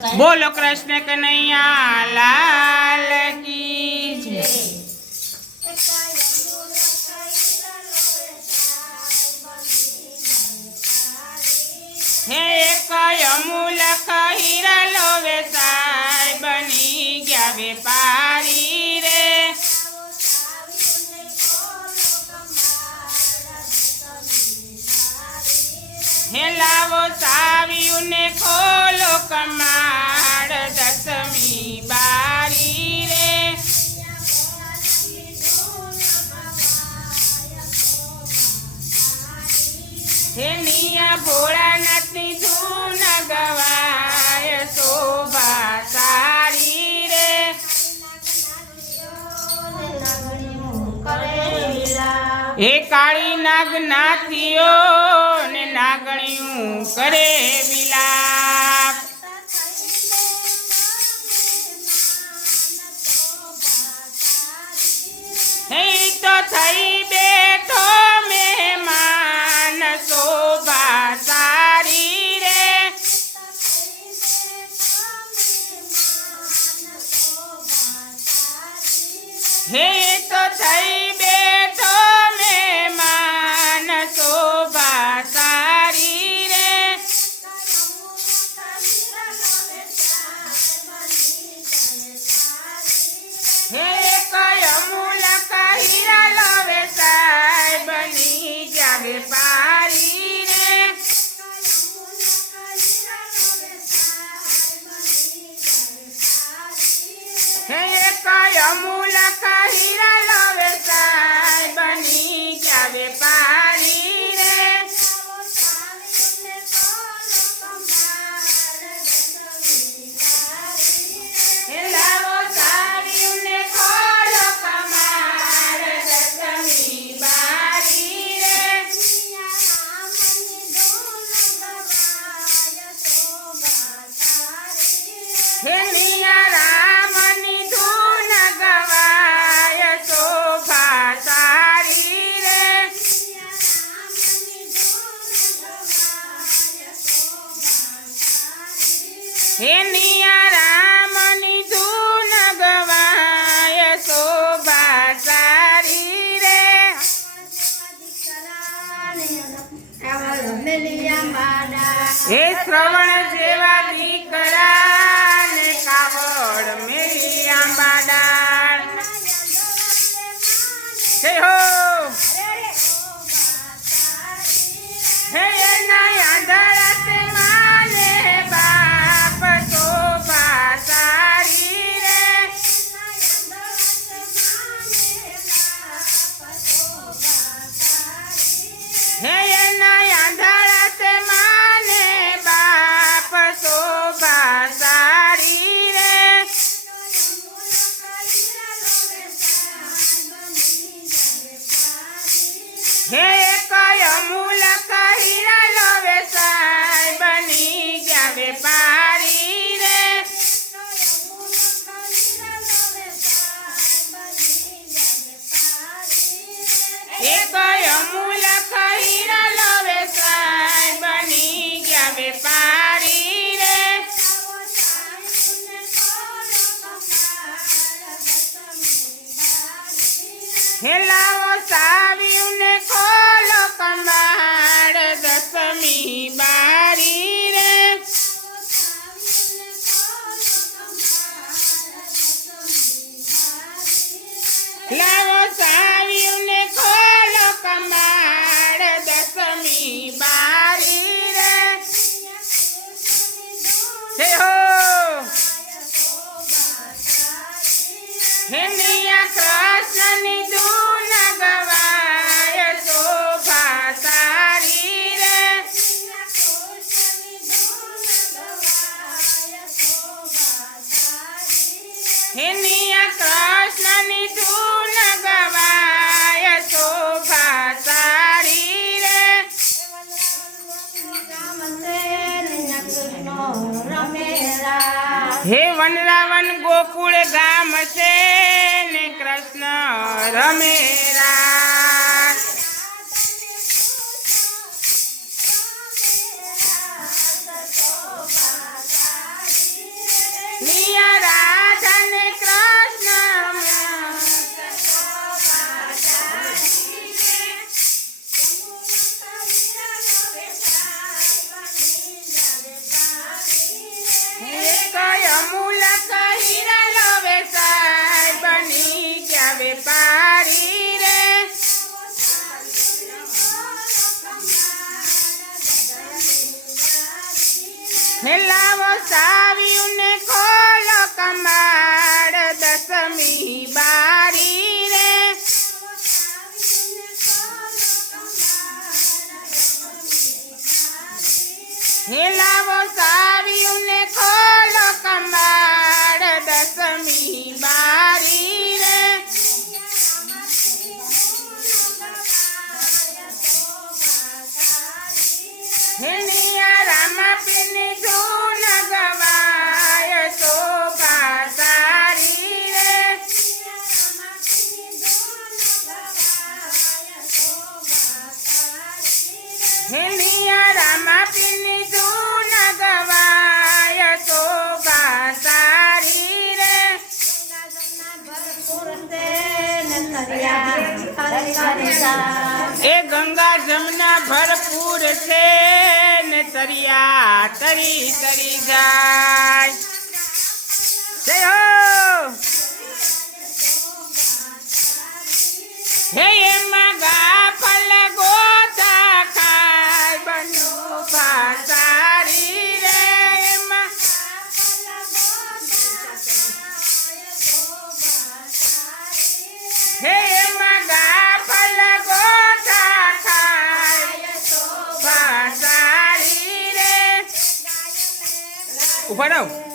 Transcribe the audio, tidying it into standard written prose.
बोलो कृष्ण कन्हैया लाल की जय। हे एक अमूल हीरा लो वेसाय बनी गया व्यापारी रे। हे लावो सावियु ने खोलो कमाड़ दसमी बारी रे। हे निया भोळानाथ नी धून गवाय शोभा सारी रे। हे काળી नाग नाथियो ने नागणियों करे विलाप। हे तो थई बैठो मेहमान शोभा सारी रे। हे तो थई बैठो मेहमान शोभा सारी रे। हे कय अमूल हीरा लो वेसाय बनी गया व्यापारी रे। हे कय अमूल हीरा लो वेसाय बनी गया व्यापारी रे। हे लावो सावियु ने खोलो कमाड़ दसमी बारी रे। हे निया राम नी धून गवाय शोभा सारी रे। हे निया राम नी धून गवाय शोभा सारी रे। हे श्रवण जेवा दीकरा ने कावड़ मेरी आंबाडार। हे हो हे नया दरस माने बाप शोभा सारी रे। हे नया दरस माने बाप शोभा सारी रे। हे कय अमूल हीरा लो वेसाय बनी गया व्यापारी रे। हे कय अमूल हीरा लो वेसाय बनी गया व्यापारी रे। हे लावो सावियु ने खोलो कमाड़ दसमी बारी रे। लावो सावियु ने खोलो कमाड़ दसमी बारी रे। हे हो हे निया कृष्ण नी धून गवाय शोभा सारी रे। हे निया कृष्ण नी धून गवाय शोभा सारी रे। हे वनरावन गोकुल गाम से ने कृष्ण रमेरा। નિયા રાધા ને કૃષ્ણ અમૂલ હીરા લો વેચાય બની ગયા વેપારી રે લાવો સાવ્યું ને ખોલો કમાડ દસમી બારી રે લાવો સાવ્યું ને ખોલો કમાડ દસમી બારી રે નિયા રામા પીની ધૂન ગવાય શોભા સારી રે નિયા રામા પીની ધૂન ગવાય શોભા સારી રે એ ગંગા જમના ભરપૂર છે ને તરિયા તરી તરી જાય જય હો હે એમાં ગાફલ ગોતા ખાય બનો પાસારી રે એમાં હે એમાં ગાફલ ગોતા ખાય પાસારી રે ઉભા રહો